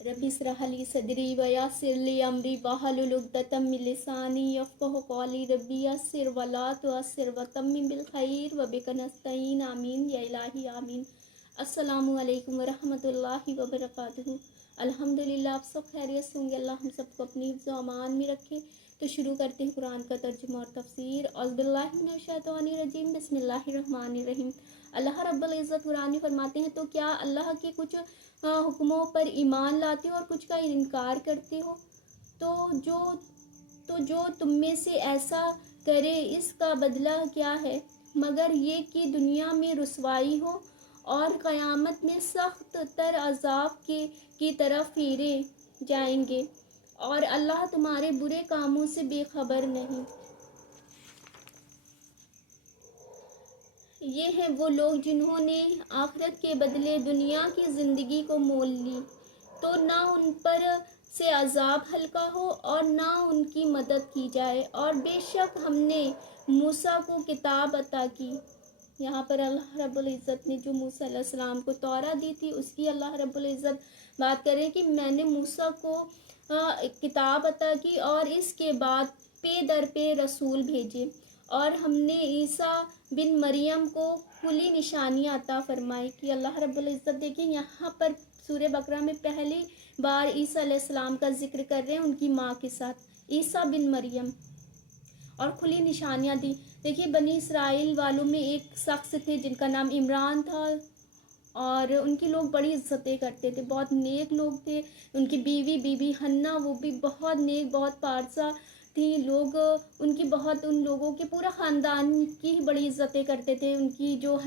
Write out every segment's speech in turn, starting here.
Rabbi इश्रह ली सदरी व यस्सिर ली अमरी वहलुल उक़दतम मिन लिसानी यफ़क़हू क़ौली रब्बि यस्सिर व ला तुअस्सिर व तम्मिम बिल खैर व बिका नस्तईन आमीन या इलाही आमीन। अस्सलामु अलैकुम व रहमतुल्लाहि व बरकातुहू। अल्हम्दुलिल्लाह, आप सब खैरियत से होंगे। अल्लाह हम सबको अपनी हिफ्ज़ व अमान में रखे। तो शुरू करते हैं कुरान का तर्जुमा और तफसीर। औज़ुबिल्लाहि मिनश्शैतानिर्रजीम, बिस्मिल्लाहिर्रहमानिर्रहीम। अल्लाह रब्बुल इज़्ज़त कुरान में फरमाते हैं, तो क्या अल्लाह के कुछ हुक्मों पर ईमान लाते हो और कुछ का इनकार करते हो? तो जो तुम में से ऐसा करे, इसका बदला क्या है मगर ये कि दुनिया में रुसवाई हो और क़यामत में सख्त तर अज़ाब की तरफ फेरे जाएंगे, और अल्लाह तुम्हारे बुरे कामों से बेखबर नहीं। ये हैं वो लोग जिन्होंने आखिरत के बदले दुनिया की ज़िंदगी को मोल ली, तो ना उन पर से अजाब हल्का हो और ना उनकी मदद की जाए। और बेशक हमने मूसा को किताब अता की। यहाँ पर अल्लाह रब्बुल इज़्ज़त ने जो मूसा अलैहिस्सलाम को तौरा दी थी, उसकी अल्लाह रब्बुल इज़्ज़त बात करें कि मैंने मूसा को किताब अता की और इसके बाद पे दर पे रसूल भेजे, और हमने ईसा बिन मरियम को खुली निशानियाँ अता फरमाई। कि अल्लाह रब्बुल इज़्ज़त देखिए, यहाँ पर सूरह बकरा में पहली बार ईसा अलैहिस्सलाम का जिक्र कर रहे हैं, उनकी माँ के साथ, ईसा बिन मरियम, और खुली निशानियाँ दी। देखिए, बनी इसराइल वालों में एक शख्स थे जिनका नाम इमरान था, और उनकी लोग बड़ी इज्जतें करते थे, बहुत नेक लोग थे। उनकी बीवी हन्ना, वो भी बहुत नेक, बहुत पारसा थी। लोग उनकी बहुत, उन लोगों के पूरा ख़ानदान की ही बड़ी इज्जतें करते थे। उनकी जो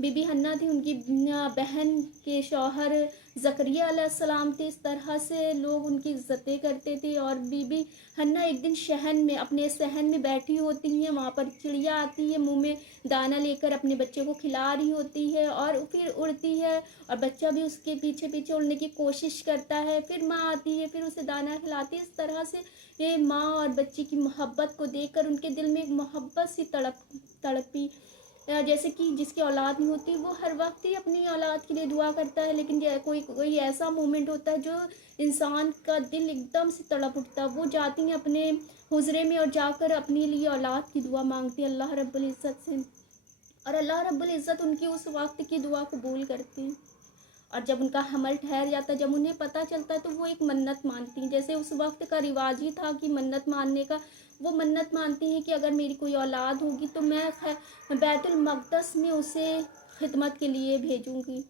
बीबी हन्ना थी, उनकी बहन के शौहर ज़करिया अलैहिस्सलाम थे। इस तरह से लोग उनकी इज्जतें करते थे। और बीबी हन्ना एक दिन शहन में, अपने सहन में बैठी होती हैं, वहाँ पर चिड़िया आती है, मुंह में दाना लेकर अपने बच्चे को खिला रही होती है, और फिर उड़ती है, और बच्चा भी उसके पीछे पीछे उड़ने की कोशिश करता है। फिर माँ आती है, फिर उसे दाना खिलाती है। इस तरह से ये माँ और बच्ची की मोहब्बत को देखकर उनके दिल में एक मोहब्बत सी तड़पी। जैसे कि जिसकी औलाद नहीं होती, वो हर वक्त ही अपनी औलाद के लिए दुआ करता है, लेकिन कोई ऐसा मोमेंट होता है जो इंसान का दिल एकदम से तड़प उठता है। वो जाती हैं अपने हुजरे में और जाकर अपने लिए औलाद की दुआ मांगती है अल्लाह रब्बुल इज़्ज़त से, और अल्लाह रब्बुल इज़्ज़त उनकी उस वक्त की दुआ कबूल करती हैं। और जब उनका हमल ठहर जाता है, जब उन्हें पता चलता है, तो वो एक मन्नत मानती हैं। जैसे उस वक्त का रिवाज ही था कि मन्नत मानने का, वो मन्नत मानती हैं कि अगर मेरी कोई औलाद होगी तो मैं बैतुल मक़दस में उसे खिदमत के लिए भेजूँगी।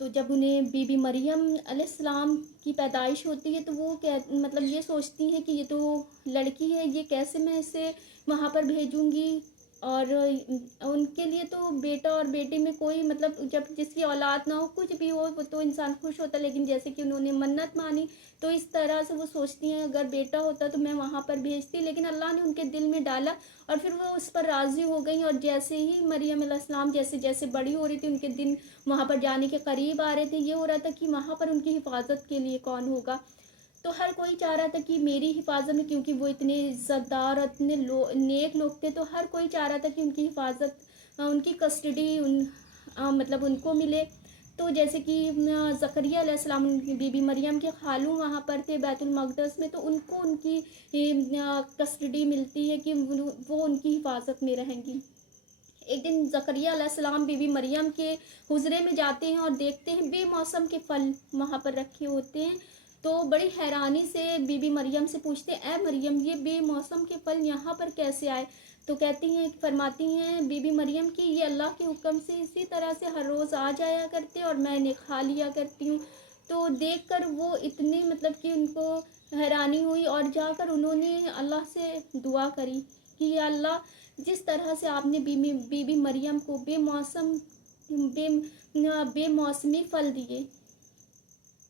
तो जब उन्हें बीबी मरियम अलैहिस्सलाम की पैदाइश होती है, तो वो मतलब ये सोचती हैं कि ये तो लड़की है, ये कैसे मैं इसे वहाँ पर भेजूँगी। और उनके लिए तो बेटा और बेटी में कोई, मतलब जब जिसकी औलाद ना हो, कुछ भी हो, वो तो इंसान खुश होता है, लेकिन जैसे कि उन्होंने मन्नत मानी, तो इस तरह से वो सोचती हैं अगर बेटा होता तो मैं वहाँ पर भेजती। लेकिन अल्लाह ने उनके दिल में डाला, और फिर वो उस पर राज़ी हो गई। और जैसे ही मरियम अलैहिस्सलाम जैसे जैसे बड़ी हो रही थी, उनके दिन वहाँ पर जाने के करीब आ रहे थे, ये हो रहा था कि वहाँ पर उनकी हिफाजत के लिए कौन होगा। तो हर कोई चाह रहा था कि मेरी हिफाजत में, क्योंकि वो इतने इज़्ज़तदार, इतने नेक लोग थे, तो हर कोई चाह रहा था कि उनकी हिफाजत, उनकी कस्टडी मतलब उनको मिले। तो जैसे कि ज़करिया अलैहिस्सलाम, उनकी बीबी मरियम के खालू वहाँ पर थे बैतुल मक़दस में, तो उनको उनकी कस्टडी मिलती है कि वो उनकी हिफाजत में रहेंगी। एक दिन ज़करिया अलैहिस्सलाम बीबी मरियम के हुजरे में जाते हैं और देखते हैं बेमौसम के फल वहाँ पर रखे होते हैं। तो बड़ी हैरानी से बीबी मरियम से पूछते हैं, ए मरियम, ये बेमौसम के फल यहाँ पर कैसे आए? तो कहती हैं, फरमाती हैं बीबी मरियम कि ये अल्लाह के हुक्म से इसी तरह से हर रोज़ आ जाया करते और मैं इन्हें खा लिया करती हूँ। तो देखकर वो इतने, मतलब कि उनको हैरानी हुई, और जाकर उन्होंने अल्लाह से दुआ करी कि या अल्लाह, जिस तरह से आपने बीबी मरियम को बेमौसमी फल दिए,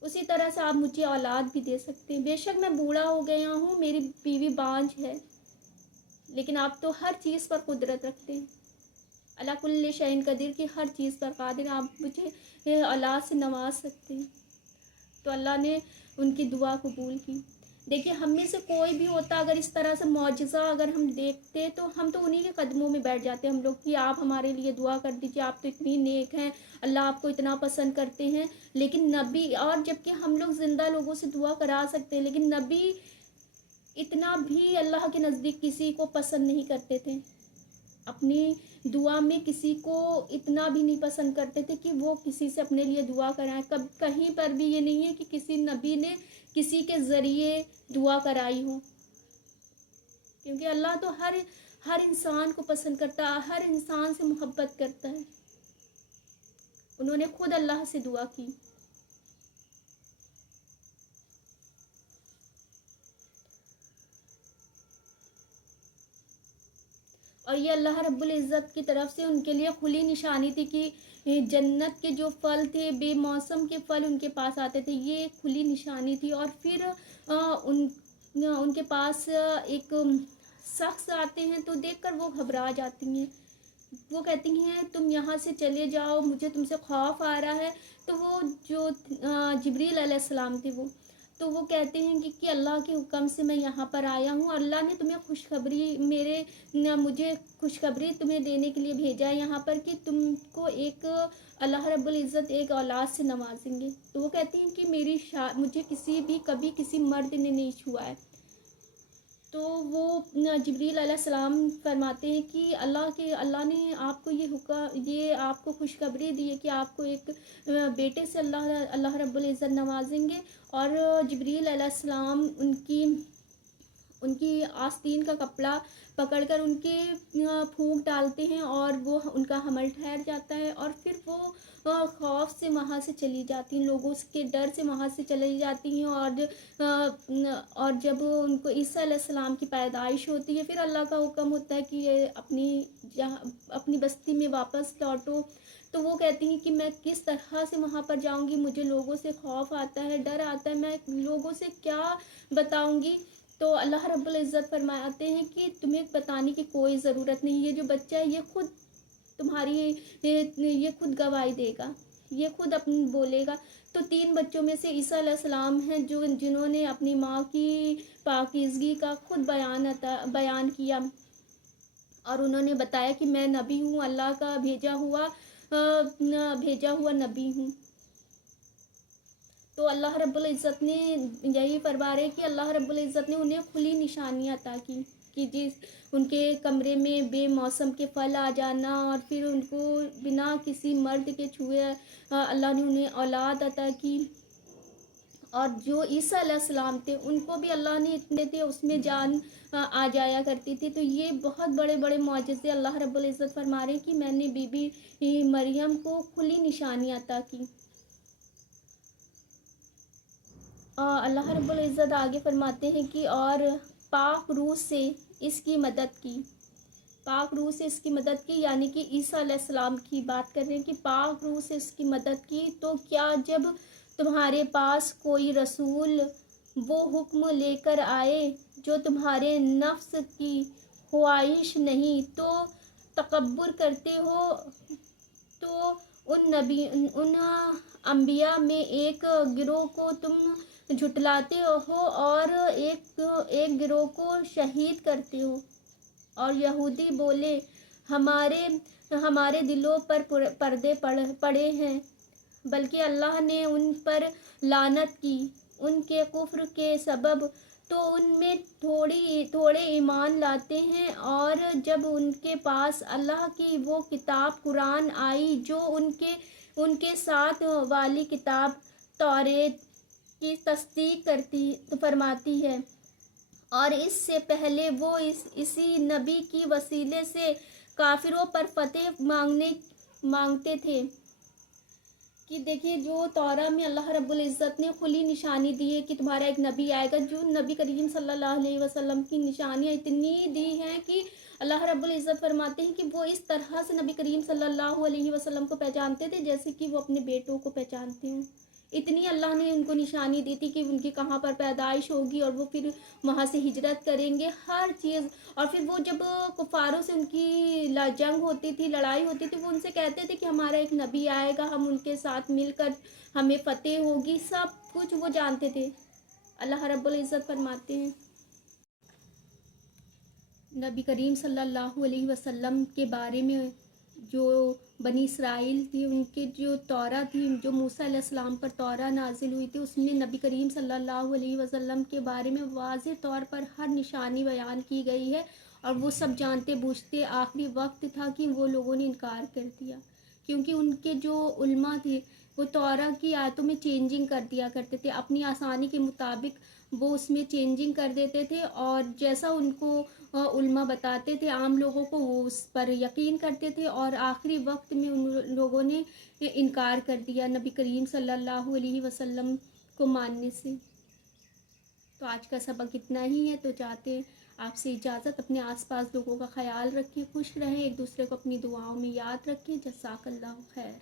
उसी तरह से आप मुझे औलाद भी दे सकते हैं। बेशक मैं बूढ़ा हो गया हूँ, मेरी बीवी बांझ है, लेकिन आप तो हर चीज़ पर कुदरत रखते हैं। अला कुल्ली शैइन कदीर, की हर चीज़ पर कादिर, आप मुझे औलाद से नवाज सकते हैं। तो अल्लाह ने उनकी दुआ कबूल की। देखिए हम में से कोई भी होता अगर इस तरह से मौजज़ा अगर हम देखते तो हम तो उन्हीं के कदमों में बैठ जाते हम लोग कि आप हमारे लिए दुआ कर दीजिए, आप तो इतनी नेक हैं, अल्लाह आपको इतना पसंद करते हैं। लेकिन नबी, और जबकि हम लोग ज़िंदा लोगों से दुआ करा सकते हैं, लेकिन नबी इतना भी अल्लाह के नज़दीक किसी को पसंद नहीं करते थे। अपनी दुआ में किसी को इतना भी नहीं पसंद करते थे कि वो किसी से अपने लिए दुआ कराएं। कब कहीं पर भी ये नहीं है कि किसी नबी ने किसी के ज़रिए दुआ कराई हो, क्योंकि अल्लाह तो हर हर इंसान को पसंद करता है, हर इंसान से मोहब्बत करता है। उन्होंने खुद अल्लाह से दुआ की। और ये अल्लाह रब्बुल इज़्ज़त की तरफ से उनके लिए खुली निशानी थी कि जन्नत के जो फल थे, बेमौसम के फल उनके पास आते थे, ये एक खुली निशानी थी। और फिर उनके पास एक शख्स आते हैं तो देखकर वो घबरा जाती हैं। वो कहती हैं तुम यहाँ से चले जाओ, मुझे तुमसे खौफ आ रहा है। तो वो जो जिब्रील अलैहिस्सलाम थे वो, तो वो कहते हैं कि अल्लाह के हुक्म से मैं यहाँ पर आया हूँ, अल्लाह ने तुम्हें खुशखबरी मुझे खुशखबरी तुम्हें देने के लिए भेजा है यहाँ पर कि तुमको एक अल्लाह रब्बुल इज़्ज़त एक औलाद से नवाजेंगे। तो वो कहती हैं कि मुझे कभी किसी मर्द ने नहीं छुआ है। तो वो जिब्रील अलैहिस्सलाम फरमाते हैं कि अल्लाह ने आपको ये आपको खुशखबरी दी है कि आपको एक बेटे से अल्लाह रब्बुल इज़्ज़त नवाजेंगे। और जिब्रील अलैहिस्सलाम उनकी आस्तीन का कपड़ा पकड़कर उनके फूंक डालते हैं और वो उनका हमल ठहर जाता है। और फिर वो खौफ से वहाँ से चली जाती हैं, लोगों के डर से वहाँ से चली जाती हैं। और जब उनको ईसा अलैहिस्सलाम की पैदाइश होती है, फिर अल्लाह का हुक्म होता है कि ये अपनी बस्ती में वापस लौटो। तो वो कहती हैं कि मैं किस तरह से वहाँ पर जाऊँगी, मुझे लोगों से खौफ आता है, डर आता है, मैं लोगों से क्या बताऊँगी। तो अल्लाह रब्बुल इज़्ज़त फरमाते हैं कि तुम्हें बताने की कोई ज़रूरत नहीं, ये जो बच्चा है ये खुद ये खुद गवाही देगा, ये खुद अपनी बोलेगा। तो 3 बच्चों में से ईसा अलैहिस्सलाम हैं जिन्होंने अपनी माँ की पाकीज़गी का खुद बयान किया। और उन्होंने बताया कि मैं नबी हूँ, अल्लाह का भेजा हुआ नबी हूँ। तो अल्लाह रब्बुल इज़्ज़त ने यही फरमा रहे कि अल्लाह रब्बुल इज़्ज़त ने उन्हें खुली निशानियाँ अता की कि जिस उनके कमरे में बेमौसम के फल आ जाना, और फिर उनको बिना किसी मर्द के छुए अल्लाह ने उन्हें औलाद अता की। और जो ईसा अलैहिस्सलाम थे उनको भी अल्लाह ने इतने थे उसमें जान आ जाया करती थी। तो ये बहुत बड़े बड़े मौजज़े अल्लाह रब्बुल इज़्ज़त फरमा रहे कि मैंने बीबी मरियम को खुली निशानियाँ अता की। अल्लाह रब्बुल इज़्ज़त आगे फरमाते हैं कि और पाक रूह से इसकी मदद की, पाक रूह से इसकी मदद की, यानी कि ईसा अलैहिस्सलाम की बात कर रहे हैं कि पाक रूह से इसकी मदद की। तो क्या जब तुम्हारे पास कोई रसूल वो हुक्म लेकर आए जो तुम्हारे नफ्स की ख्वाहिश नहीं तो तकब्बुर करते हो, तो उन अंबिया में एक गिरोह को तुम झुटलाते हो और एक गिरोह को शहीद करते हो। और यहूदी बोले हमारे हमारे दिलों पर पर्दे पड़े हैं, बल्कि अल्लाह ने उन पर लानत की उनके कुफ्र के सबब। तो उनमें थोड़े ईमान लाते हैं, और जब उनके पास अल्लाह की वो किताब कुरान आई जो उनके साथ वाली किताब तौरेत की तस्दीक फरमाती है, और इससे पहले वो इसी नबी की वसीले से काफिरों पर फतेह मांगते थे। कि देखिए जो तौरा में अल्लाह रब्बुल इज़्ज़त ने खुली निशानी दी है कि तुम्हारा एक नबी आएगा, जो नबी करीम सल्लल्लाहु अलैहि वसल्लम की निशानियाँ इतनी दी हैं कि अल्लाह रब्बुल इज़्ज़त फरमाते हैं कि वो इस तरह से नबी करीम सल्लल्लाहु अलैहि वसल्लम को पहचानते थे जैसे कि वो अपने बेटों को पहचानते हों। इतनी अल्लाह ने उनको निशानी दी थी कि उनकी कहाँ पर पैदाइश होगी, और वो फिर वहाँ से हिजरत करेंगे, हर चीज़। और फिर वो जब कुफारों से उनकी जंग होती थी, लड़ाई होती थी, वो उनसे कहते थे कि हमारा एक नबी आएगा, हम उनके साथ मिलकर हमें फतेह होगी, सब कुछ वो जानते थे। اللہ رب العزت فرماتے ہیں نبی کریم صلی اللہ علیہ وسلم کے بارے میں، جو بنی اسرائیل تھی ان کے جو تورا تھی، جو موسیٰ علیہ السلام پر تورا نازل ہوئی تھی، اس میں نبی کریم صلی اللہ علیہ وسلم کے بارے میں واضح طور پر ہر نشانی بیان کی گئی ہے، اور وہ سب جانتے بوجھتے آخری وقت تھا کہ وہ لوگوں نے انکار کر دیا، کیونکہ ان کے جو علماء تھے وہ تورا کی آیتوں میں چینجنگ کر دیا کرتے تھے، اپنی آسانی کے مطابق وہ اس میں چینجنگ کر دیتے تھے، اور جیسا ان کو علماء بتاتے تھے عام لوگوں کو وہ اس پر یقین کرتے تھے، اور آخری وقت میں ان لوگوں نے انکار کر دیا نبی کریم صلی اللہ علیہ وسلم کو ماننے سے۔ تو آج کا سبق اتنا ہی ہے، تو چاہتے ہیں آپ سے اجازت، اپنے آس پاس لوگوں کا خیال رکھیں، خوش رہیں، ایک دوسرے کو اپنی دعاؤں میں یاد رکھیں۔ جزاک اللہ خیر۔